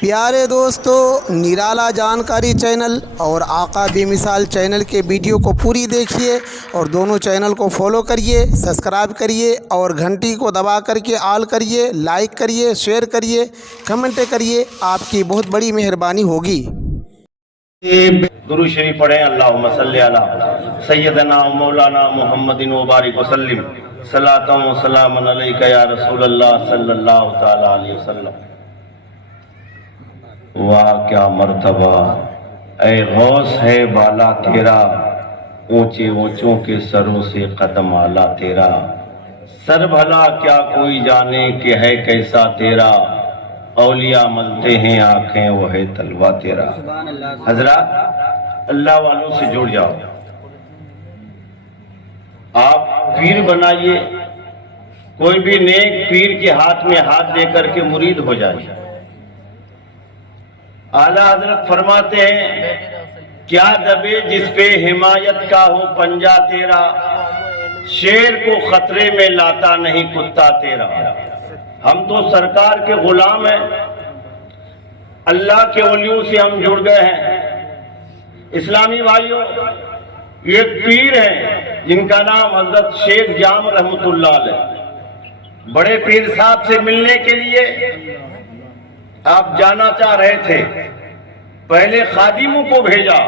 پیارے دوستو، نرالا جانکاری چینل اور آقا بے مثال چینل کے ویڈیو کو پوری دیکھیے اور دونوں چینل کو فالو کریے، سبسکرائب کریے اور گھنٹی کو دبا کر کے آل کریے، لائک کریے، شیئر کریے، کمنٹ کریے، آپ کی بہت بڑی مہربانی ہوگی۔ درود شریف پڑھیں۔ اللہم صلی علی سیدنا مولانا محمد وبارک وسلم، صلاۃ و سلام علیک یا رسول اللہ صلی اللہ تعالی علیہ وسلم۔ واہ کیا مرتبہ اے غوث ہے بالا تیرا، اونچے اونچوں کے سروں سے قدم اعلیٰ تیرا، سر بھلا کیا کوئی جانے کہ ہے کیسا تیرا، اولیاء ملتے ہیں آنکھیں وہ ہے تلوہ تیرا۔ حضرات، اللہ والوں سے جڑ جاؤ، آپ پیر بنائیے، کوئی بھی نیک پیر کے ہاتھ میں ہاتھ دے کر کے مرید ہو جائے۔ اعلیٰ حضرت فرماتے ہیں، کیا دبے جس پہ حمایت کا ہو پنجہ تیرا، شیر کو خطرے میں لاتا نہیں کتا تیرا۔ ہم تو سرکار کے غلام ہیں، اللہ کے ولیوں سے ہم جڑ گئے ہیں۔ اسلامی بھائیوں، یہ پیر ہیں جن کا نام حضرت شیخ جام رحمۃ اللہ علیہ، بڑے پیر صاحب سے ملنے کے لیے آپ جانا چاہ رہے تھے، پہلے خادموں کو بھیجا،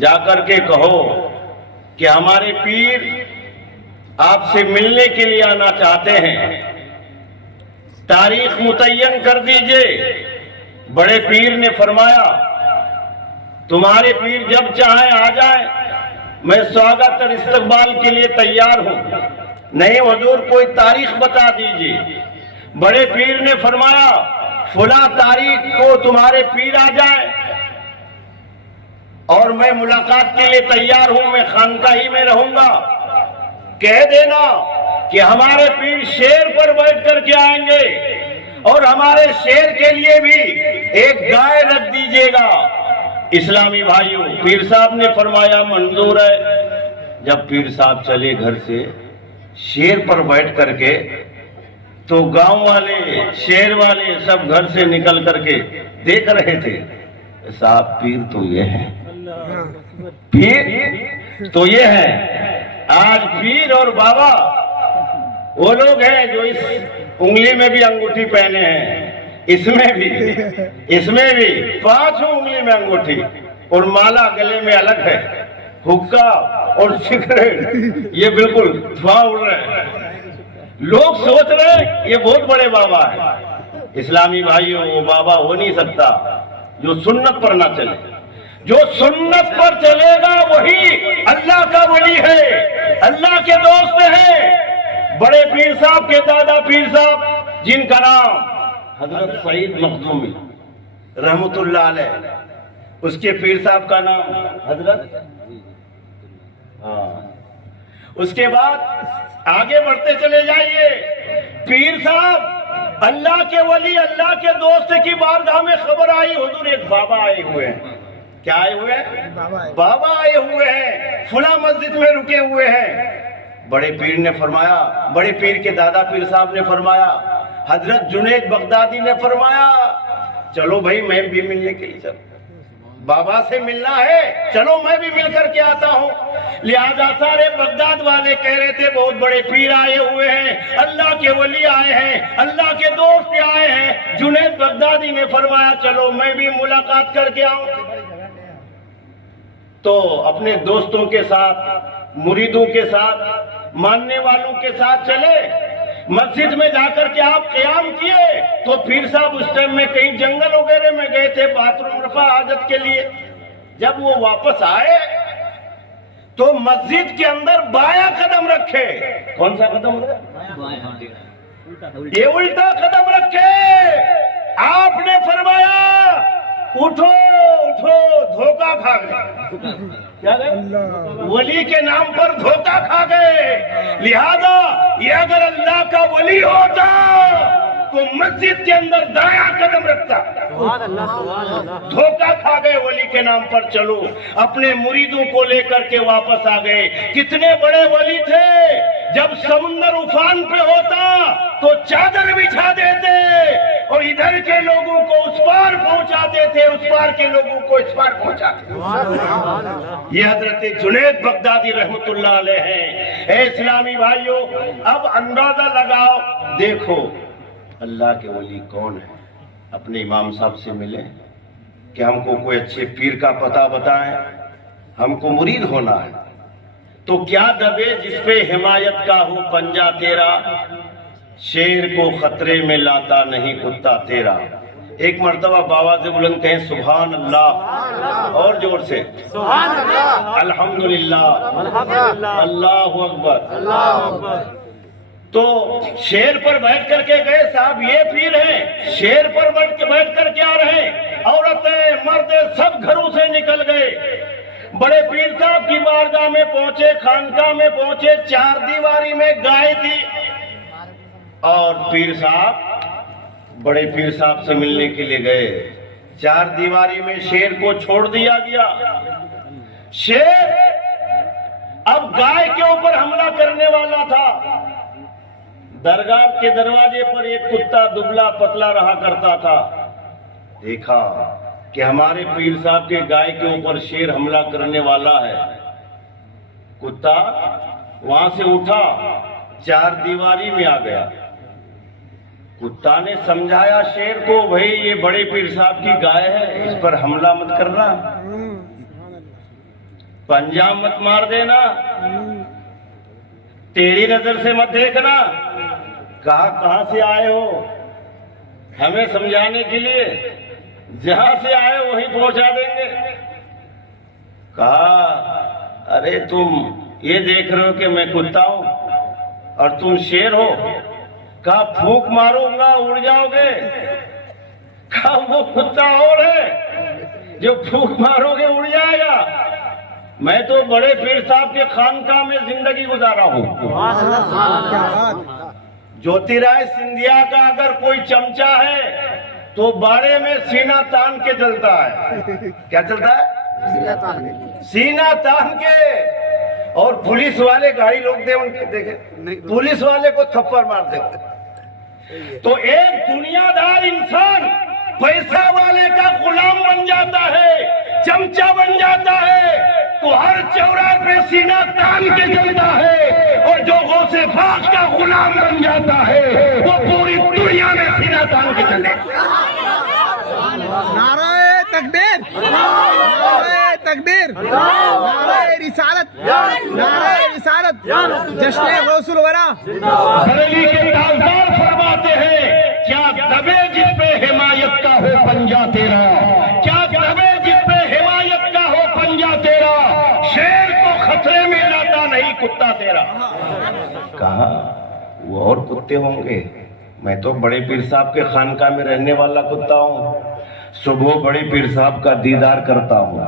جا کر کے کہو کہ ہمارے پیر آپ سے ملنے کے لیے آنا چاہتے ہیں، تاریخ متعین کر دیجئے۔ بڑے پیر نے فرمایا، تمہارے پیر جب چاہیں آ جائیں، میں سواگت اور استقبال کے لیے تیار ہوں۔ نہیں حضور، کوئی تاریخ بتا دیجئے۔ بڑے پیر نے فرمایا، فلاں تاریخ کو تمہارے پیر آ جائے اور میں ملاقات کے لیے تیار ہوں، میں خانقاہی میں رہوں گا، کہہ دینا کہ ہمارے پیر شیر پر بیٹھ کر کے آئیں گے اور ہمارے شیر کے لیے بھی ایک گائے رکھ دیجئے گا۔ اسلامی بھائیوں، پیر صاحب نے فرمایا منظور ہے۔ جب پیر صاحب چلے گھر سے شیر پر بیٹھ کر کے، تو گاؤں والے، شہر والے سب گھر سے نکل کر کے دیکھ رہے تھے، صاحب پیر تو یہ ہے، پیر تو یہ ہے۔ آج پیر اور بابا وہ لوگ ہیں جو اس انگلی میں بھی انگوٹھی پہنے ہیں، اس میں بھی 5 انگلی میں انگوٹھی، اور مالا گلے میں الگ ہے، حقہ اور سگریٹ یہ بالکل دھواں اڑ رہے ہیں۔ لوگ سوچ رہے ہیں یہ بہت بڑے بابا ہیں۔ اسلامی بھائیوں، وہ بابا ہو نہیں سکتا جو سنت پر نہ چلے۔ جو سنت پر چلے گا وہی اللہ کا ولی ہے، اللہ کے دوست ہیں۔ بڑے پیر صاحب کے دادا پیر صاحب، جن کا نام حضرت سعید مخدومی رحمت اللہ علیہ، اس کے پیر صاحب کا نام حضرت، اس کے بعد آگے بڑھتے چلے جائیے۔ پیر صاحب اللہ کے ولی، اللہ کے دوست کی بارگاہ میں خبر آئی، حضور ایک بابا آئے ہوئے ہیں۔ کیا آئے ہوئے ہیں؟ بابا آئے ہوئے ہیں، فلاں مسجد میں رکے ہوئے ہیں۔ بڑے پیر نے فرمایا، بڑے پیر کے دادا پیر صاحب نے فرمایا، حضرت جنید بغدادی نے فرمایا، چلو بھائی میں بھی ملنے کے لیے چلو، بابا سے ملنا ہے، چلو میں بھی مل کر کے آتا ہوں۔ لہذا سارے بغداد والے کہہ رہے تھے بہت بڑے پیر آئے ہوئے ہیں، اللہ کے ولی آئے ہیں، اللہ کے دوست آئے ہیں۔ جنید بغدادی نے فرمایا چلو میں بھی ملاقات کر کے آؤں۔ تو اپنے دوستوں کے ساتھ، مریدوں کے ساتھ، ماننے والوں کے ساتھ چلے۔ مسجد میں جا کر کے آپ قیام کیے تو پیر صاحب اس ٹائم میں کہیں جنگل وغیرہ میں گئے تھے باتھ روم رفع حاجت کے لیے۔ جب وہ واپس آئے تو مسجد کے اندر بایاں قدم رکھے۔ کون سا قدم رکھے؟ یہ الٹا قدم رکھے۔ آپ نے فرمایا اٹھو اٹھو، دھوکہ کھا گئے۔ کیا گئے؟ ولی کے نام پر دھوکہ کھا گئے۔ لہذا یہ اگر اللہ کا ولی ہوتا تو مسجد کے اندر دایاں قدم رکھتا۔ دھوکہ کھا گئے، ولی کے نام پر چلو۔ اپنے مریدوں کو لے کر کے واپس آ گئے۔ کتنے بڑے ولی تھے، جب سمندر افان پہ ہوتا تو چادر بچھا دیتے اور ادھر کے لوگوں کو اس پار पहुंचाते थे उस पार के लोगों को इस पार पहुंचाते थे। ये हजरत जुनैद बगदादी रहमतुल्लाह अलैह हैं। ए इस्लामी भाइयों, अब अंदाजा लगाओ, देखो अल्लाह के वली कौन है। अपने इमाम साहब से मिले कि हमको कोई अच्छे पीर का पता बताएं, हमको मुरीद होना है। तो क्या दबे जिस पे हिमायत का हो पंजा तेरा, शेर को खतरे में लाता नहीं कुत्ता तेरा। एक मर्तबा बाबा से बुलंद कहें सुभान अल्लाह, और जोर से सुभान अल्लाह, अल्हम्दुलिल्लाह, अल्लाहु अकबर। तो शेर पर बैठ करके गए, साहब ये पीर है, शेर पर बैठ करके आ रहे हैं, औरतें मर्द सब घरों से निकल गए। बड़े पीर साहब की बारगाह में पहुंचे, खानकाह में पहुंचे, चार दीवारी में गाय थी, और पीर साहब बड़े पीर साहब से मिलने के लिए गए। चार दीवारी में शेर को छोड़ दिया गया। शेर अब गाय के ऊपर हमला करने वाला था। दरगाह के दरवाजे पर एक कुत्ता दुबला पतला रहा करता था। देखा कि हमारे पीर साहब के गाय के ऊपर शेर हमला करने वाला है। कुत्ता वहां से उठा, चार दीवारी में आ गया। कुत्ता ने समझाया शेर को, भाई ये बड़े पीर साहब की गाय है, इस पर हमला मत करना, पंजा मत मार देना, टेढ़ी नजर से मत देखना। कहां से आए हो, हमें समझाने के लिए, जहां से आए वहीं पहुंचा देंगे। कहा अरे तुम ये देख रहे हो कि मैं कुत्ता हूं और तुम शेर हो। कहा फूंक मारूंगा उड़ जाओगे। कहा वो कुत्ता और है जो फूंक मारोगे उड़ जाएगा। मैं तो बड़े पीर साहब के खानकाह में जिंदगी गुजारा हूं। ज्योतिराय सिंधिया का अगर कोई चमचा है तो बाड़े में सीना तान के चलता है। क्या चलता है? सीना तान के। और पुलिस वाले गाड़ी रोक दे उनके, देखे पुलिस वाले को थप्पड़ मार देते। तो एक दुनियादार इंसान पैसा वाले का गुलाम बन जाता है, चमचा बन जाता है, तो हर चौराहे पे सीना तान के चलता है। और जो गौसे पाक का गुलाम बन जाता है वो पूरी दुनिया में सीना तान के चले। नारे तकबीर, नारे तकबीर, नारे रिसालत, नारे रिसालत, जश्न गौसुल वरा। बरेली के ताजदार फरमाते हैं, क्या दबे जिस पे हिमायत का हो पंजा तेरा, क्या दबे जिस पे हिमायत का हो पंजा तेरा, शेर को खतरे में लाता नहीं कुत्ता तेरा। कहा वो और कुत्ते होंगे, मैं तो बड़े पीर साहब के खानकाह में रहने वाला कुत्ता हूँ। सुबह बड़े पीर साहब का दीदार करता हूँ।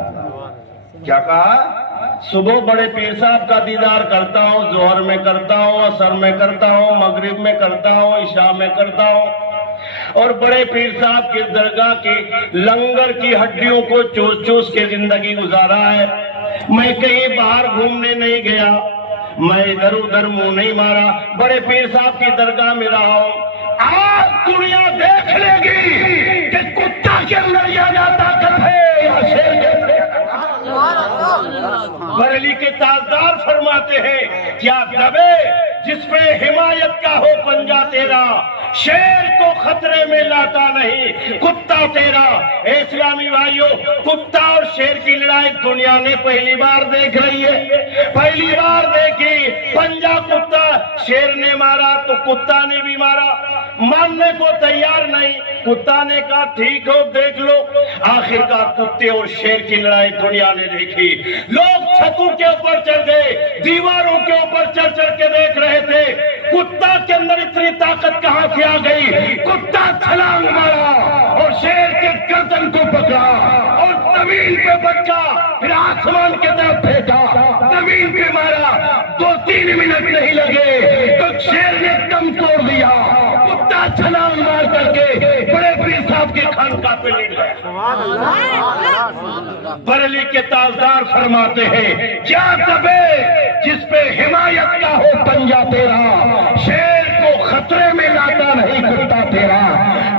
क्या कहा? सुबह बड़े पीर साहब का दीदार करता हूँ, जोहर में करता हूँ, असर में करता हूँ, मगरिब में करता हूँ, इशा में करता हूँ। और बड़े पीर साहब की दरगाह की लंगर की हड्डियों को चूस चूस के जिंदगी गुजारा है। मैं कहीं बाहर घूमने नहीं गया, मैं इधर उधर मुंह नहीं मारा, बड़े पीर साहब की दरगाह में रहा हूँ। आज दुनिया देख लेगी कि कुत्ता के अंदर ज्यादा ताकत है या शेर के अंदर। बरेली के ताजदार फरमाते हैं, क्या दबे जिस पे हिमायत का हो पंजा तेरा, शेर को खतरे में लाता नहीं कुत्ता तेरा। इस्लामी भाइयों, कुत्ता और शेर की लड़ाई दुनिया ने पहली बार देख रही है, पहली बार देखी। पंजा कुत्ता, शेर ने मारा तो कुत्ता ने भी मारा, मानने को तैयार नहीं। कुत्ता ने कहा ठीक हो देख लो। आखिरकार कुत्ते और शेर की लड़ाई दुनिया ने देखी। लोग छतों के ऊपर चढ़ गए, दीवारों के ऊपर चढ़ चढ़ के देख रहे थे कुत्ता के अंदर इतनी ताकत कहां से आ गई। कुत्ता छलांग मारा और शेर के गर्दन को पकड़ा और जमीन पे बचा, फिर आसमान की तरफ फेंका, जमीन पे मारा। 2-3 मिनट नहीं लगे तो शेर ने दम तोड़ दिया। कुत्ता छलांग मार करके बड़े पीर साहब के खानकाह पे लेट गया। बरेली के ताजदार फरमाते हैं, क्या दबे जिस पे हिमायत का हो पंजा तेरा, शेर को खतरे में लाता नहीं कुत्ता तेरा।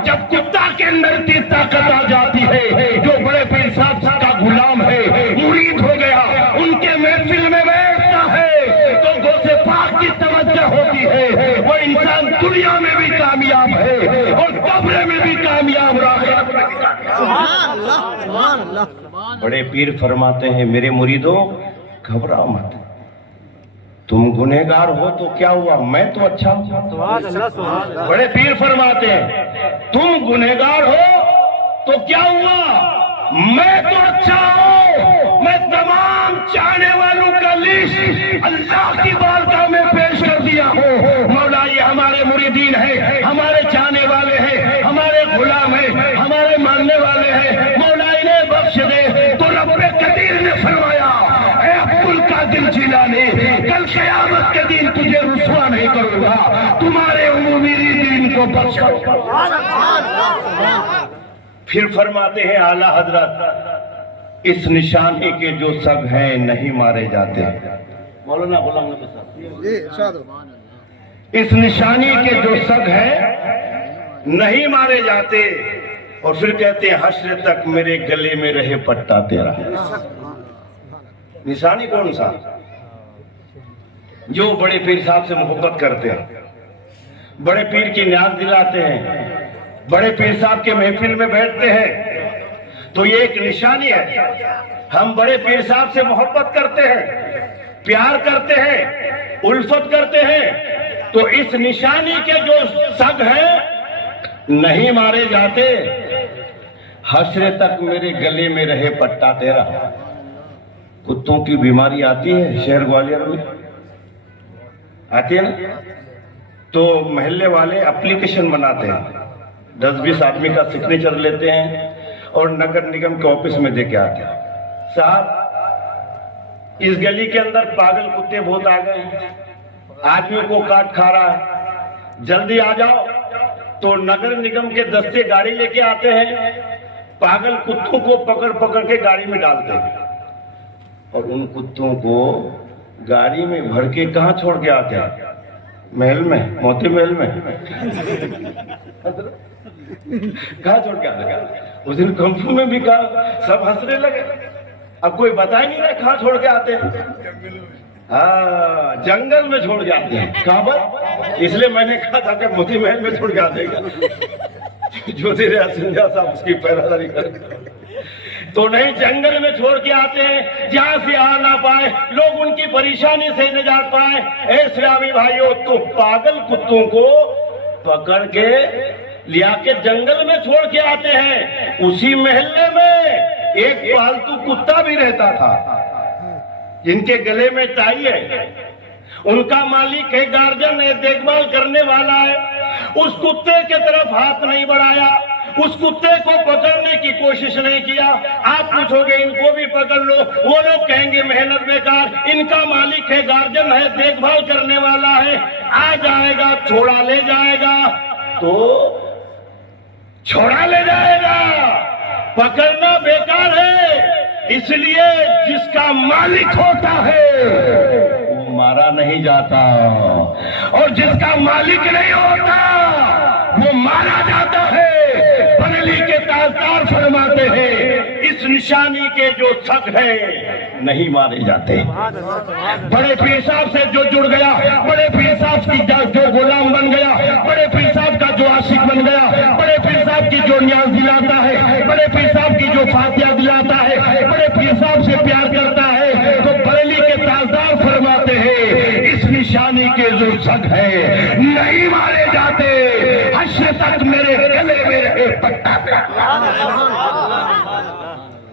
जब कुत्ता के अंदर की ताकत आ जाती है दुनिया और आखिरत में सुभान अल्लाह। बड़े पीर फरमाते हैं मेरे मुरीदों घबराओ मत, तुम गुनहगार हो तो क्या हुआ, मैं तो अच्छा हूं। बड़े पीर फरमाते हैं तुम गुनहगार हो तो क्या हुआ, मैं तो अच्छा हूं। मैं तमाम चाहने वालों का लिस्ट अल्लाह की बारगाह में पेश कर दिया हूं। मौला ये हमारे मुरीदीन है, हमारे चाहने वाले हैं, हमारे गुलाम हैं, हमारे मानने वाले हैं, मौला इन्हें बख्श दे। तो रब्बे कदीर ने फरमाया ऐ अब्दुल कादिर जिलानी, कल क़यामत के दिन तुझे रुसवा नहीं करूंगा, तुम्हारे उम्मी दीन को बख्श करूंगा। फिर फरमाते हैं आला हजरत इस निशानी के जो सब हैं नहीं मारे जाते। मौलाना गुलाम नबी साहब, जी इरशाद हो। इस निशानी के जो सब हैं नहीं मारे जाते। और फिर कहते हैं हश्र तक मेरे गले में रहे पट्टा तेरा। निशानी कौन सा, जो बड़े पीर साहब से मोहब्बत करते हैं, बड़े पीर की न्याज दिलाते हैं, बड़े पीर साहब के महफिल में बैठते हैं, तो ये एक निशानी है। हम बड़े पीर साहब से मोहब्बत करते हैं, प्यार करते हैं, उल्फत करते हैं, तो इस निशानी के जो सग हैं नहीं मारे जाते। हश्र तक मेरे गले में रहे पट्टा तेरा। कुत्तों की बीमारी आती है शहर ग्वालियर में, आती है ना, तो महल्ले वाले एप्लीकेशन बनाते हैं, 10-20 आदमी का सिग्नेचर लेते हैं और नगर निगम के ऑफिस में देके आते हैं, साहब इस गली के अंदर पागल कुत्ते बहुत आ गए हैं, आदमियों को काट खा रहा है, जल्दी आ जाओ। तो नगर निगम के दस्ते गाड़ी लेके आते हैं, पागल कुत्तों को पकड़ पकड़ के गाड़ी में डालते हैं और उन कुत्तों को गाड़ी में भर के कहाँ छोड़ के आते हैं, महल में, मोती महल में। कहाँ छोड़ के आते हैं? उस दिन कंपनी में भी कहा, सब हंसने लगे, अब कोई बता ही नहीं रहा कहाँ छोड़ के आते हैं। हाँ, जंगल में छोड़ के आते हैं। कहाँ पर? इसलिए मैंने कहा था कि मोती महल में छोड़ के आतेगा ज्योतिराज सिंधिया साहब उसकी पैरादारी कर, तो नहीं, जंगल में छोड़ के आते हैं जहां से आ ना पाए, लोग उनकी परेशानी से निजात पाए। ऐ इस्लामी भाइयों, तो पागल कुत्तों को पकड़ के लिया के जंगल में छोड़ के आते हैं। उसी महल्ले में एक पालतू कुत्ता भी रहता था जिनके गले में टाई है, उनका मालिक है, गार्जियन है, देखभाल करने वाला है, उस कुत्ते के तरफ हाथ नहीं बढ़ाया, उस कुत्ते को पकड़ने की कोशिश नहीं किया। आप पूछोगे इनको भी पकड़ लो, वो लोग कहेंगे मेहनत बेकार, इनका मालिक है, गार्जियन है, देखभाल करने वाला है, आ जाएगा छोड़ा ले जाएगा, तो छोड़ा ले जाएगा, पकड़ना बेकार है। इसलिए जिसका मालिक होता है वो मारा नहीं जाता, और जिसका मालिक नहीं होता वो मारा जाता है। बरेली के ताजदार फरमाते हैं इस निशानी के जो सग है नहीं मारे जाते। बड़े पीर साहब से जो जुड़ गया, बड़े पीर साहब की जो गुलाम बन गया, बड़े पीर साहब का जो आशिक बन गया, बड़े पीर साहब की जो न्याज दिलाता है, बड़े पीर साहब की जो फातिहा दिलाता है, बड़े पीर साहब से प्यार करता है, तो बरेली के ताजदार फरमाते हैं इस निशानी के जो सग है नहीं मारे जाते। हश्र तक मेरे गले में रहे पट्टा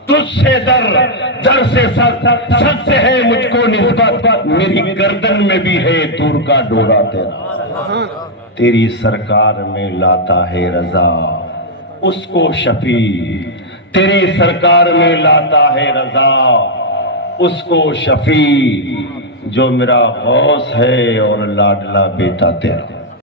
तुझसे दर से सर से है मुझको निस्बत, मेरी गर्दन में भी है दूर का डोरा तेरा। तेरी सरकार में लाता है रजा उसको शफी, तेरी सरकार में लाता है रजा उसको शफी, जो मेरा गौस है और लाडला बेटा तेरा।